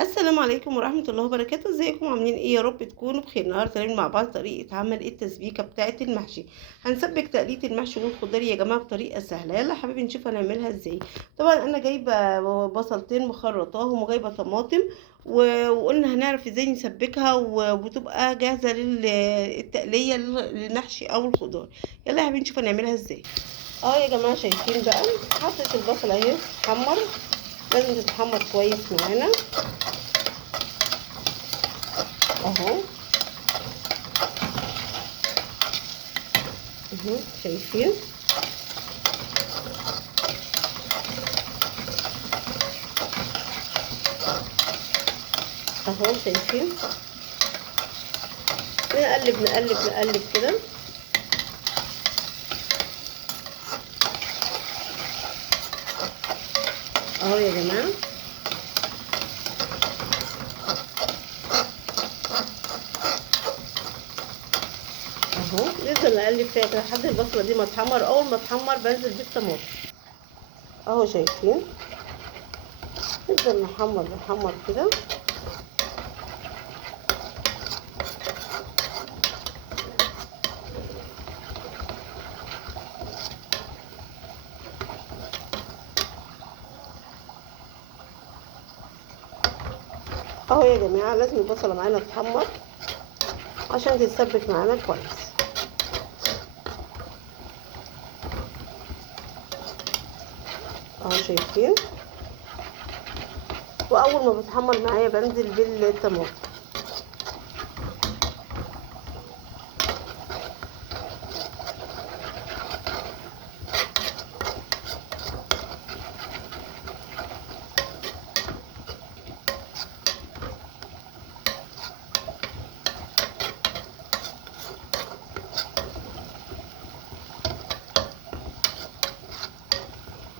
السلام عليكم ورحمة الله وبركاته، ازيكم عاملين ايه؟ يا رب تكونوا بخير. النهارده هنعمل مع بعض طريقة عمل التسبيكة بتاعة المحشي. هنسبك تقلية المحشي والخضار يا جماعة بطريقة سهلة. يلا حبيبي نشوف هنعملها ازاي. طبعا انا جايبة بصلتين مخرطاهم وجايبة طماطم وقلنا هنعرف ازاي نسبكها وتبقى جاهزة للتقلية للمحشي او الخضار. يلا يا حبيبي نشوف هنعملها ازاي. اه يا جماعة شايفين بقى، حطيت البصل اهي تتحمر، لازم تتحمر كويس معانا اهو. شايفين اهو، شايفين نقلب نقلب نقلب كده اهو يا جماعه. اهو نفضل نقلب فيها كده لحد البصله دي ما تحمر. اول ما تحمر بنزل بالطماطم اهو، شايفين نفضل نحمر نحمر كده اهو يا جماعه. لازم البصله معانا تتحمر عشان تتسبك معانا كويس اهو، شايفين. واول ما بتحمر معايا بنزل بالطماطم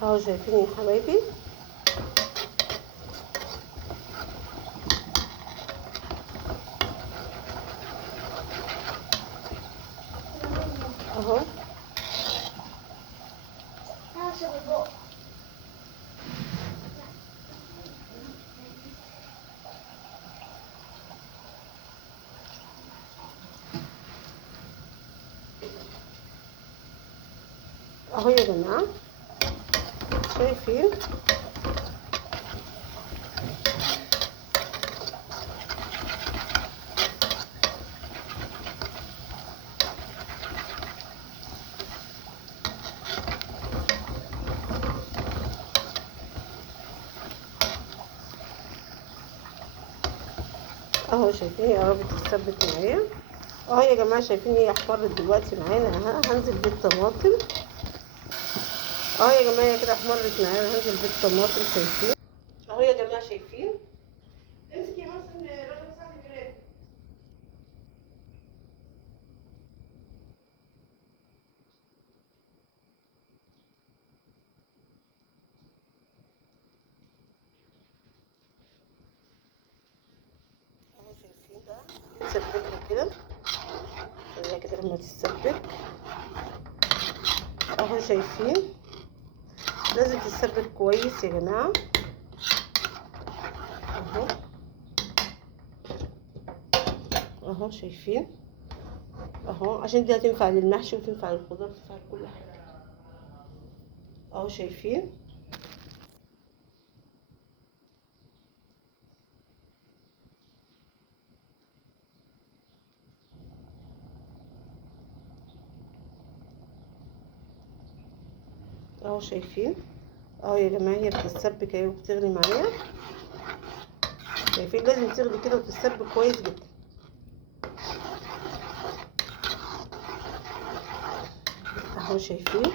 اهو، شايفين يا حبايبي اهو اهو يا جماعه، شايفين اهو، شايفين هي قربت تتسبك معايا اهو يا جماعه. شايفين هي احمرت دلوقتي معانا اهو. هنزل بالطماطم اهو يا جماعه، هي كده احمرت معانا. هنزل بالطماطم شايفين اهو يا جماعه، شايفين. امسكي يا مرسم الراجل بتاع الجيران. اهو شايفين بقى تسبكها كده، خليها كده لما تتسبك اهو. شايفين لازم تتسبك كويس يا جماعه اهو اهو، شايفين اهو، عشان دي هتنفع للمحشي وتنفع للخضار وتنفع لكل حاجه اهو. شايفين اهو، شايفين اهو يا جماعه. هي بتتسبك اهي وبتغلي معايا. شايفين لازم تغلي كده وتتسبك كويس جدا اهو. شايفين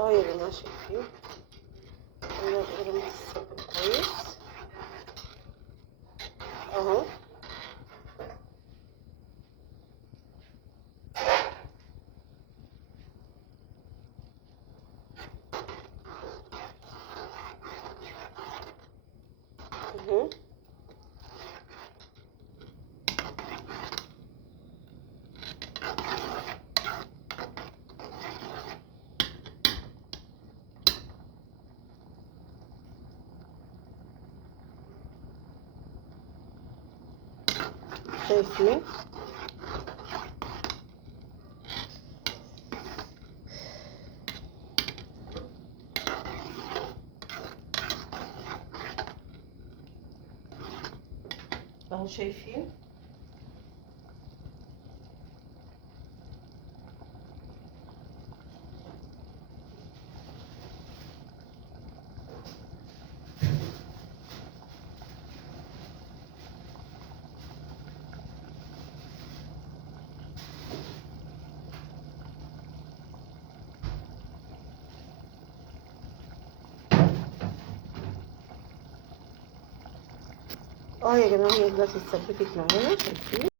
اه يا جماعة شايفين، انا القرمة تتسبك كويس اهو. اهو شايفين. اهو شايفين. اه يا جماعة هي دلوقتي اتسبكت معانا شايفين.